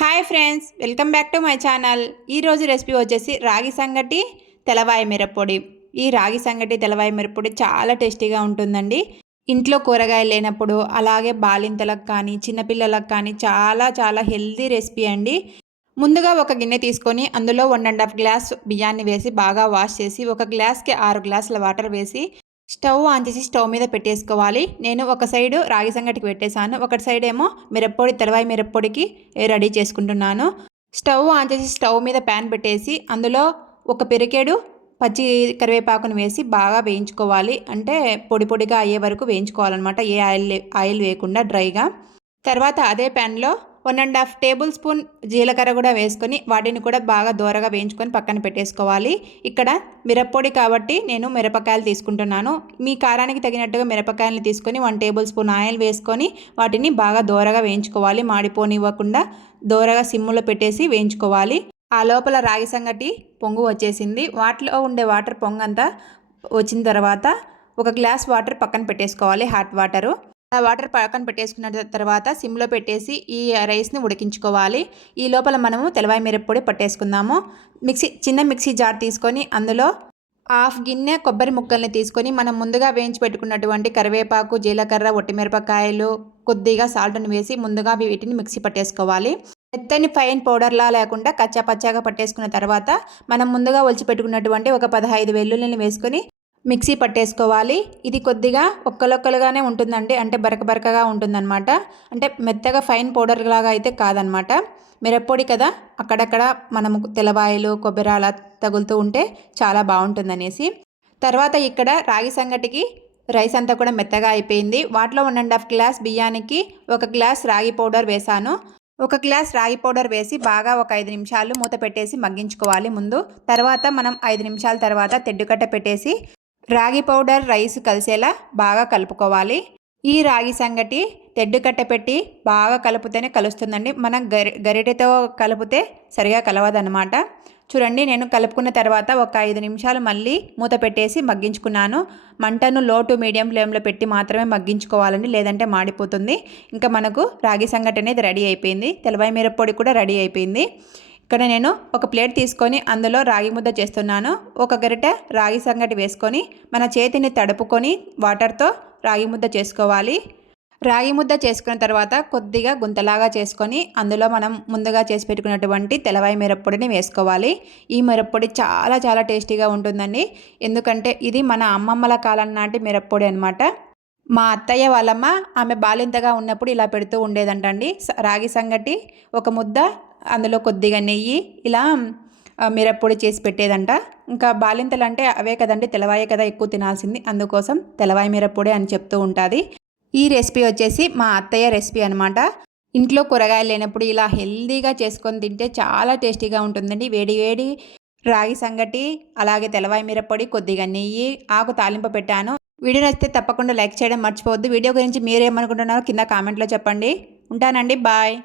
Hi friends welcome back to my channel. ఈరోజు recipe వచ్చేసి రాగి సంగటి తెలవాయి మిరప్పొడి. ఈ రాగి సంగటి తెలవాయి మిరప్పొడి చాలా టేస్టీగా ఉంటుందండి. ఇంట్లో కూరగాయలు లేనప్పుడు అలాగే బాలింతలకు కానీ చిన్నపిల్లలకు కానీ చాలా చాలా హెల్దీ రెసిపీ అండి. ముందుగా ఒక గిన్నె తీసుకొని అందులో వన్ అండ్ హాఫ్ గ్లాస్ బియ్యాన్ని వేసి బాగా వాష్ చేసి ఒక గ్లాస్కి ఆరు గ్లాసుల వాటర్ వేసి స్టవ్ ఆన్ చేసి స్టవ్ మీద పెట్టేసుకోవాలి. నేను ఒక సైడు రాగి సంగటికి పెట్టేశాను. ఒకటి సైడ్ ఏమో మిరప్పొడి తెలవాయి మిరప్పొడికి రెడీ చేసుకుంటున్నాను. స్టవ్ ఆన్ చేసి స్టవ్ మీద ప్యాన్ పెట్టేసి అందులో ఒక పెరికేడు పచ్చి కరివేపాకును వేసి బాగా వేయించుకోవాలి. అంటే పొడి పొడిగా అయ్యే వరకు వేయించుకోవాలన్నమాట. ఏ ఆయిల్ ఆయిల్ వేయకుండా డ్రైగా. తర్వాత అదే ప్యాన్లో one and half tablespoon జీలకర్ర కూడా వేసుకొని వాటిని కూడా బాగా దూరగా వేయించుకొని పక్కన పెట్టేసుకోవాలి. ఇక్కడ మిరప్పొడి కాబట్టి నేను మిరపకాయలు తీసుకుంటున్నాను. మీ కారానికి తగినట్టుగా మిరపకాయలు తీసుకొని వన్ టేబుల్ స్పూన్ ఆయిల్ వేసుకొని వాటిని బాగా దూరగా వేయించుకోవాలి. మాడిపోనివ్వకుండా దూరగా సిమ్ములో పెట్టేసి వేయించుకోవాలి. ఆ లోపల రాగి సంగటి పొంగు వచ్చేసింది. వాటిలో ఉండే వాటర్ పొంగంతా వచ్చిన తర్వాత ఒక గ్లాస్ వాటర్ పక్కన పెట్టేసుకోవాలి హాట్ వాటరు. ఆ వాటర్ పక్కన పెట్టేసుకున్న తర్వాత సిమ్లో పెట్టేసి ఈ రైస్ని ఉడికించుకోవాలి. ఈ లోపల మనము తెలవాయి మిరప్పొడి పట్టేసుకుందాము. మిక్సీ చిన్న మిక్సీ జార్ తీసుకొని అందులో హాఫ్ గిన్నె కొబ్బరి ముక్కల్ని తీసుకొని మనం ముందుగా వేయించి పెట్టుకున్నటువంటి కరివేపాకు జీలకర్ర ఒట్టిమిరపకాయలు కొద్దిగా సాల్ట్ని వేసి ముందుగా వీటిని మిక్సీ పట్టేసుకోవాలి. మెత్తని ఫైన్ పౌడర్లా లేకుండా కచ్చా పచ్చాగా పట్టేసుకున్న తర్వాత మనం ముందుగా ఒలిచి పెట్టుకున్నటువంటి ఒక పదహైదు వెల్లుల్లిని వేసుకొని మిక్సీ పట్టేసుకోవాలి. ఇది కొద్దిగా ఒక్కలొక్కలుగానే ఉంటుందండి. అంటే బరక బరకగా ఉంటుందన్నమాట. అంటే మెత్తగా ఫైన్ పౌడర్ లాగా అయితే కాదనమాట మిరప్పొడి కదా అక్కడక్కడ మనము తెల్లవాయలు కొబ్బరి అలా తగులుతూ ఉంటే చాలా బాగుంటుందనేసి. తర్వాత ఇక్కడ రాగి సంగటికి రైస్ అంతా కూడా మెత్తగా అయిపోయింది. వాటిలో వన్ అండ్ హాఫ్ గ్లాస్ బియ్యానికి ఒక గ్లాస్ రాగి పౌడర్ వేసాను. ఒక గ్లాస్ రాగి పౌడర్ వేసి బాగా ఒక ఐదు నిమిషాలు మూత పెట్టేసి మగ్గించుకోవాలి ముందు. తర్వాత మనం ఐదు నిమిషాల తర్వాత తెడ్డుకట్ట పెట్టేసి రాగి పౌడర్ రైస్ కలిసేలా బాగా కలుపుకోవాలి. ఈ రాగి సంగటి తెడ్డు కట్టపెట్టి బాగా కలుపుతేనే కలుస్తుందండి. మనం గరి గరిటెతో కలిపితే సరిగా కలవదనమాట చూడండి నేను కలుపుకున్న తర్వాత ఒక ఐదు నిమిషాలు మళ్ళీ మూత పెట్టేసి మగ్గించుకున్నాను. మంటను లో టు మీడియం ఫ్లేమ్లో పెట్టి మాత్రమే మగ్గించుకోవాలండి లేదంటే మాడిపోతుంది. ఇంకా మనకు రాగి సంగటి అనేది రెడీ అయిపోయింది. తెలవాయి మిరప్పొడి కూడా రెడీ అయిపోయింది. ఇక్కడ నేను ఒక ప్లేట్ తీసుకొని అందులో రాగి ముద్ద చేస్తున్నాను. ఒక గరిట రాగి సంగటి వేసుకొని మన చేతిని తడుపుకొని వాటర్తో రాగి ముద్ద చేసుకోవాలి. రాగి ముద్ద చేసుకున్న తర్వాత కొద్దిగా గుంతలాగా చేసుకొని అందులో మనం ముందుగా చేసి పెట్టుకున్నటువంటి తెలవాయి మిరప్పొడిని వేసుకోవాలి. ఈ మిరప్పొడి చాలా చాలా టేస్టీగా ఉంటుందండి. ఎందుకంటే ఇది మన అమ్మమ్మల కాలం నాటి మిరప్పొడి అనమాట మా అత్తయ్య వాళ్ళమ్మ ఆమె బాలింతగా ఉన్నప్పుడు ఇలా పెడుతూ ఉండేదంటండి. రాగి సంగటి ఒక ముద్ద అందులో కొద్దిగా నెయ్యి ఇలా మిరప్పొడి చేసి పెట్టేదంట. ఇంకా బాలింతలు అంటే అవే కదండి తెలవాయే కదా ఎక్కువ తినాల్సింది. అందుకోసం తెలవాయి మిరప్పొడి అని చెప్తూ ఉంటుంది. ఈ రెసిపీ వచ్చేసి మా అత్తయ్య రెసిపీ అనమాట ఇంట్లో కూరగాయలు లేనప్పుడు ఇలా హెల్దీగా చేసుకొని తింటే చాలా టేస్టీగా ఉంటుందండి. వేడి వేడి రాగి సంగటి అలాగే తెలవాయి మిరప్పొడి కొద్దిగా నెయ్యి ఆకు తాలింపు పెట్టాను. వీడియో నచ్చితే తప్పకుండా లైక్ చేయడం మర్చిపోవద్దు. వీడియో గురించి మీరేమనుకుంటున్నారో కింద కామెంట్లో చెప్పండి. ఉంటానండి బాయ్.